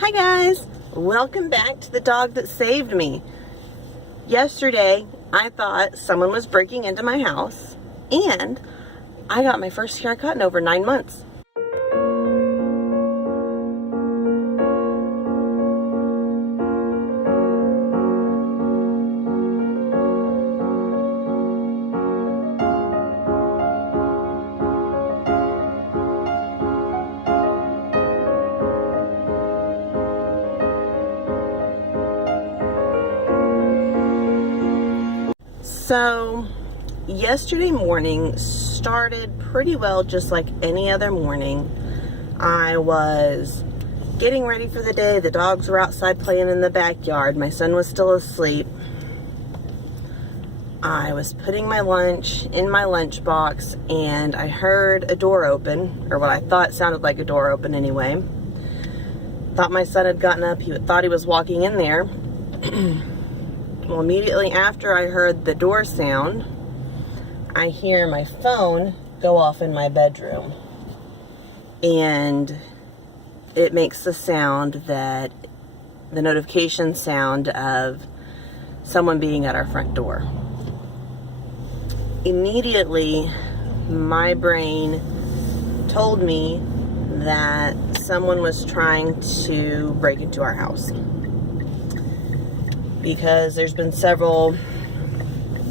Hi guys, welcome back to the dog that saved me. Yesterday, I thought someone was breaking into my house and I got my first haircut in over 9 months. So, yesterday morning started pretty well just like any other morning. I was getting ready for the day. The dogs were outside playing in the backyard. My son was still asleep. I was putting my lunch in my lunchbox and I heard a door open, or what I thought sounded like a door open anyway. Thought my son had gotten up. He thought he was walking in there. Well, immediately after I heard the door sound, I hear my phone go off in my bedroom. And it makes the sound that, the notification sound of someone being at our front door. Immediately, my brain told me that someone was trying to break into our house. Because there's been several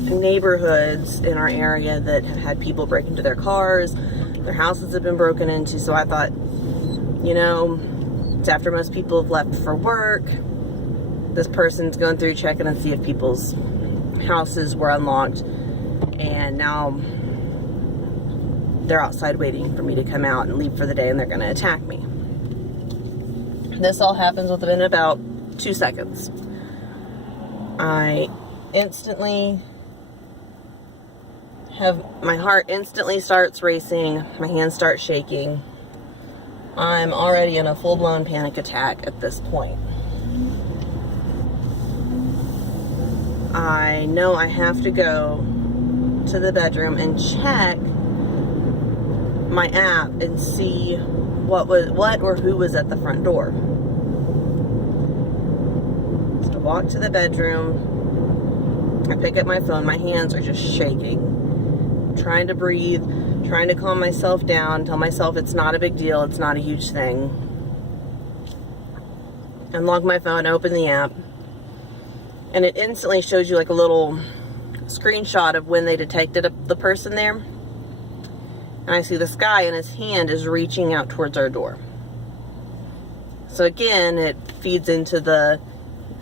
neighborhoods in our area that have had people break into their cars, their houses have been broken into, so I thought, you know, it's after most people have left for work, this person's going through checking and see if people's houses were unlocked, and now they're outside waiting for me to come out and leave for the day, and they're going to attack me. This all happens within about 2 seconds. I instantly my heart instantly starts racing, my hands start shaking. I'm already in a full-blown panic attack at this point. I know I have to go to the bedroom and check my app and see what or who was at the front door. Walk to the bedroom, I pick up my phone, my hands are just shaking, trying to breathe, trying to calm myself down, tell myself it's not a big deal, it's not a huge thing. Unlock my phone, open the app, and it instantly shows you like a little screenshot of when they detected the person there. And I see this guy and his hand is reaching out towards our door. So again, it feeds into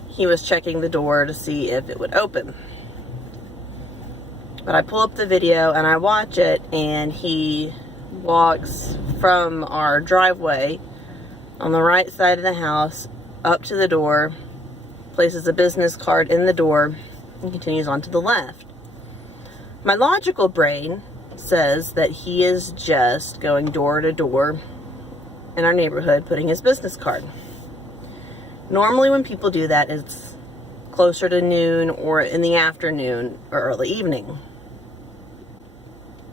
he was checking the door to see if it would open. But I pull up the video and I watch it, and he walks from our driveway on the right side of the house up to the door, places a business card in the door, and continues on to the left. My logical brain says that he is just going door to door in our neighborhood putting his business card. Normally when people do that, it's closer to noon or in the afternoon or early evening.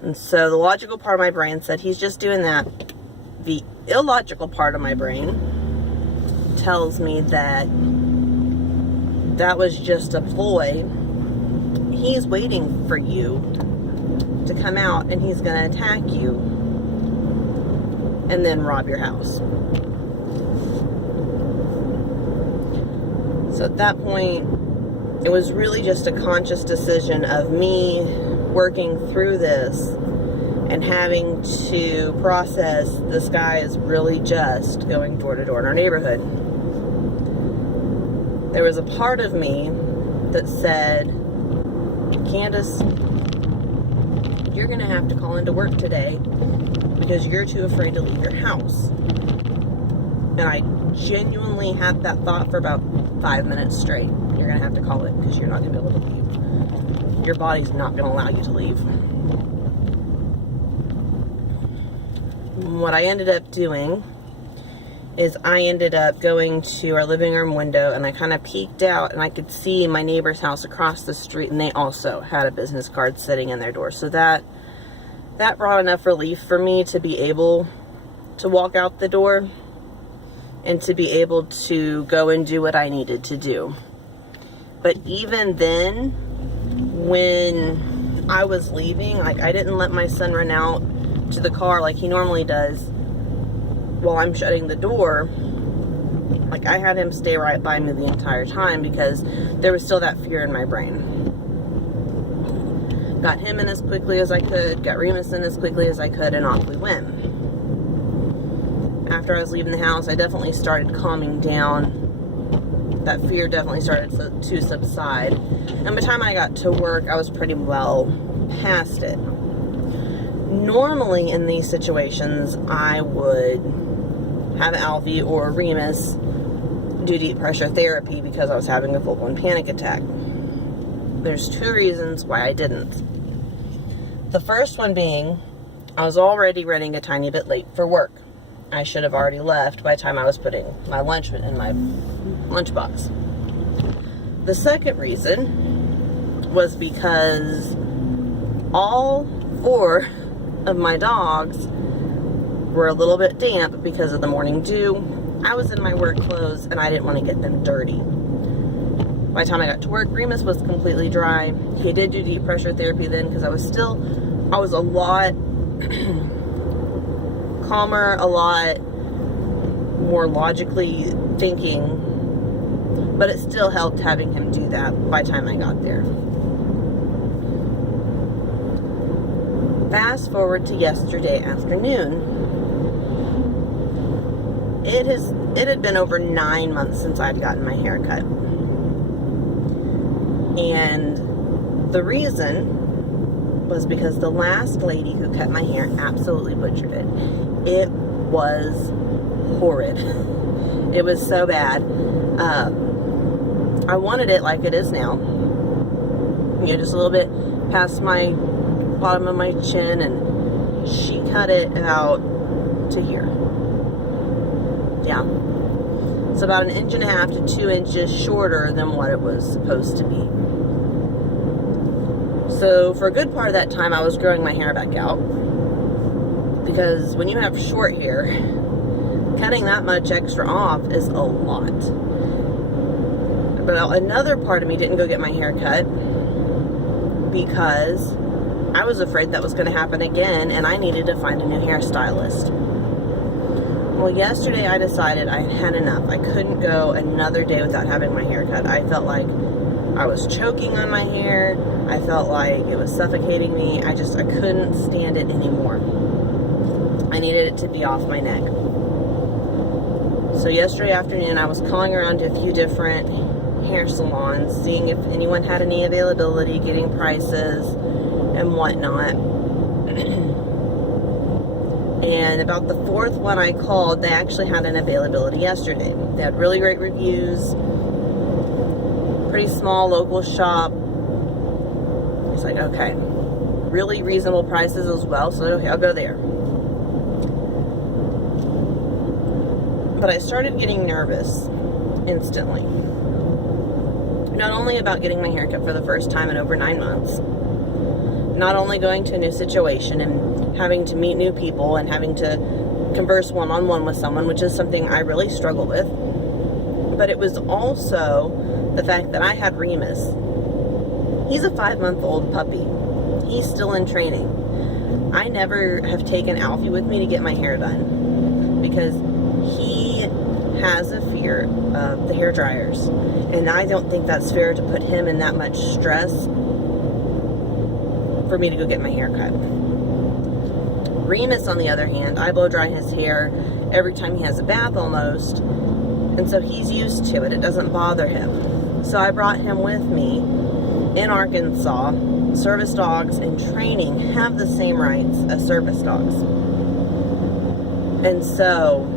And so the logical part of my brain said he's just doing that. The illogical part of my brain tells me that that was just a ploy. He's waiting for you to come out and he's going to attack you and then rob your house. So at that point, it was really just a conscious decision of me working through this and having to process this guy is really just going door to door in our neighborhood. There was a part of me that said, Candace, you're going to have to call into work today because you're too afraid to leave your house. And I genuinely had that thought for about 5 minutes straight. You're going to have to call it because you're not going to be able to leave. Your body's not going to allow you to leave. What I ended up doing is I ended up going to our living room window and I kind of peeked out and I could see my neighbor's house across the street, and they also had a business card sitting in their door. So that brought enough relief for me to be able to walk out the door. and to be able to go and do what I needed to do. But even then, when I was leaving, like, I didn't let my son run out to the car like he normally does while I'm shutting the door. Like, I had him stay right by me the entire time because there was still that fear in my brain. Got him in as quickly as I could, got Remus in as quickly as I could, and off we went. After I was leaving the house, I definitely started calming down. That fear definitely started to subside. And by the time I got to work, I was pretty well past it. Normally in these situations, I would have Alfie or Remus do deep pressure therapy because I was having a full-blown panic attack. There's two reasons why I didn't. The first one being, I was already running a tiny bit late for work. I should have already left by the time I was putting my lunch in my lunchbox. The second reason was because all 4 of my dogs were a little bit damp because of the morning dew. I was in my work clothes and I didn't want to get them dirty. By the time I got to work, Remus was completely dry. He did do deep pressure therapy then because I was a lot calmer, a lot more logically thinking, but it still helped having him do that by the time I got there. Fast forward to yesterday afternoon. It had been over 9 months since I'd gotten my hair cut. And the reason was because the last lady who cut my hair absolutely butchered it. It was horrid. It was so bad. I wanted it like it is now. Just a little bit past my bottom of my chin, and she cut it out to here. Yeah. It's about 1.5 to 2 inches shorter than what it was supposed to be. So for a good part of that time, I was growing my hair back out. Because when you have short hair, cutting that much extra off is a lot. But another part of me didn't go get my hair cut because I was afraid that was going to happen again and I needed to find a new hairstylist. Well, yesterday I decided I had enough. I couldn't go another day without having my hair cut. I felt like I was choking on my hair. I felt like it was suffocating me. I couldn't stand it anymore. I needed it to be off my neck. So yesterday afternoon I was calling around to a few different hair salons, seeing if anyone had any availability, getting prices and whatnot. And about the 4th one I called, they actually had an availability yesterday. They had really great reviews, pretty small local shop. It's like, okay, really reasonable prices as well, so okay, I'll go there. But I started getting nervous instantly. Not only about getting my hair cut for the first time in over 9 months, not only going to a new situation and having to meet new people and having to converse one-on-one with someone, which is something I really struggle with, but it was also the fact that I had Remus. He's a 5-month-old puppy. He's still in training. I never have taken Alfie with me to get my hair done because he has a fear of the hair dryers, and I don't think that's fair to put him in that much stress for me to go get my hair cut. Remus, on the other hand, I blow dry his hair every time he has a bath almost, and so he's used to it. It doesn't bother him. So I brought him with me in Arkansas. Service dogs in training have the same rights as service dogs. And so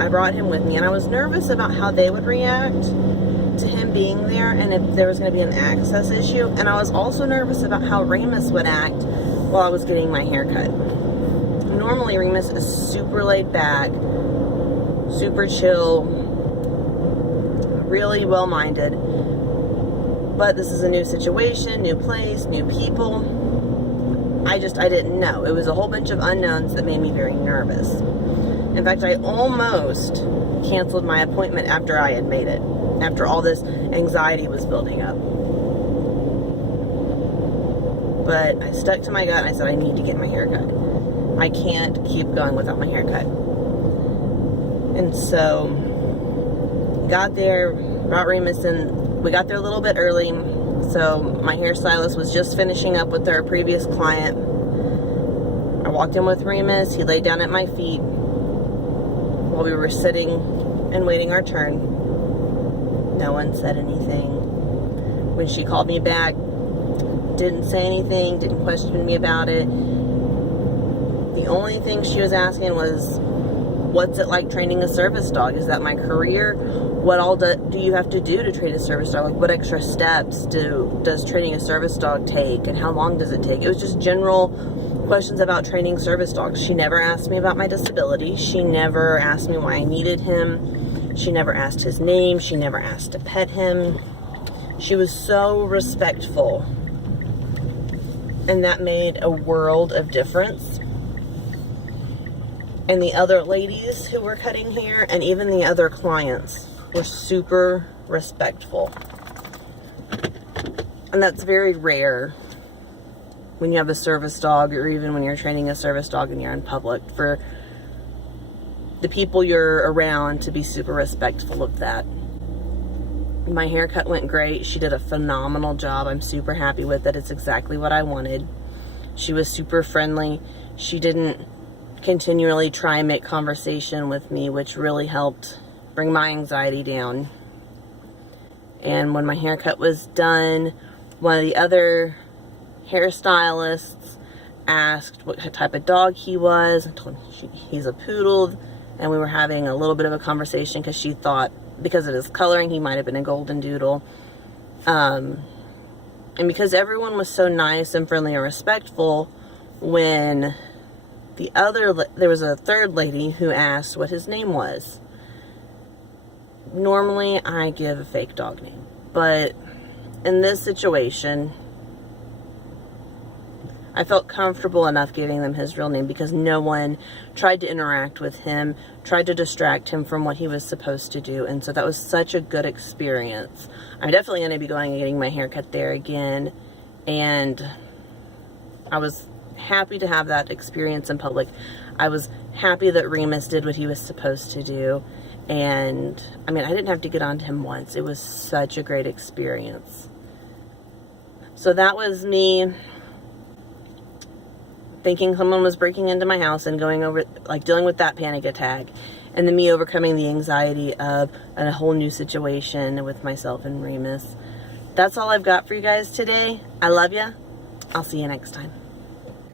I brought him with me, and I was nervous about how they would react to him being there and if there was going to be an access issue. And I was also nervous about how Remus would act while I was getting my hair cut. Normally Remus is super laid back, super chill, really well-minded. But this is a new situation, new place, new people. I didn't know. It was a whole bunch of unknowns that made me very nervous. In fact, I almost canceled my appointment after I had made it, after all this anxiety was building up. But I stuck to my gut and I said, I need to get my hair cut. I can't keep going without my hair cut. And so, got there, brought Remus in. We got there a little bit early, so my hairstylist was just finishing up with their previous client. I walked in with Remus. He laid down at my feet while we were sitting and waiting our turn. No one said anything. When she called me back, didn't say anything, didn't question me about it. The only thing she was asking was, what's it like training a service dog? Is that my career? What all do you have to do to train a service dog? Like, what extra steps does training a service dog take, and how long does it take? It was just general questions about training service dogs. She never asked me about my disability. She never asked me why I needed him. She never asked his name. She never asked to pet him. She was so respectful, and that made a world of difference. And the other ladies who were cutting hair, and even the other clients, were super respectful. And that's very rare when you have a service dog, or even when you're training a service dog and you're in public, for the people you're around to be super respectful of that. My haircut went great. She did a phenomenal job. I'm super happy with it. It's exactly what I wanted. She was super friendly. She didn't continually try and make conversation with me, which really helped bring my anxiety down. And when my haircut was done, one of the other hairstylists asked what type of dog he was. I told him he's a poodle, and we were having a little bit of a conversation because she thought, because of his coloring, he might have been a golden doodle. And because everyone was so nice and friendly and respectful, when there was a third lady who asked what his name was. Normally, I give a fake dog name, but in this situation, I felt comfortable enough giving them his real name because no one tried to interact with him, tried to distract him from what he was supposed to do, and so that was such a good experience. I'm definitely going to be going and getting my hair cut there again, and I was happy to have that experience in public. I was happy that Remus did what he was supposed to do, and I mean, I didn't have to get on to him once. It was such a great experience. So that was me thinking someone was breaking into my house and going over, like, dealing with that panic attack, and then me overcoming the anxiety of a whole new situation with myself and Remus. That's all I've got for you guys today. I love ya. I'll see you next time.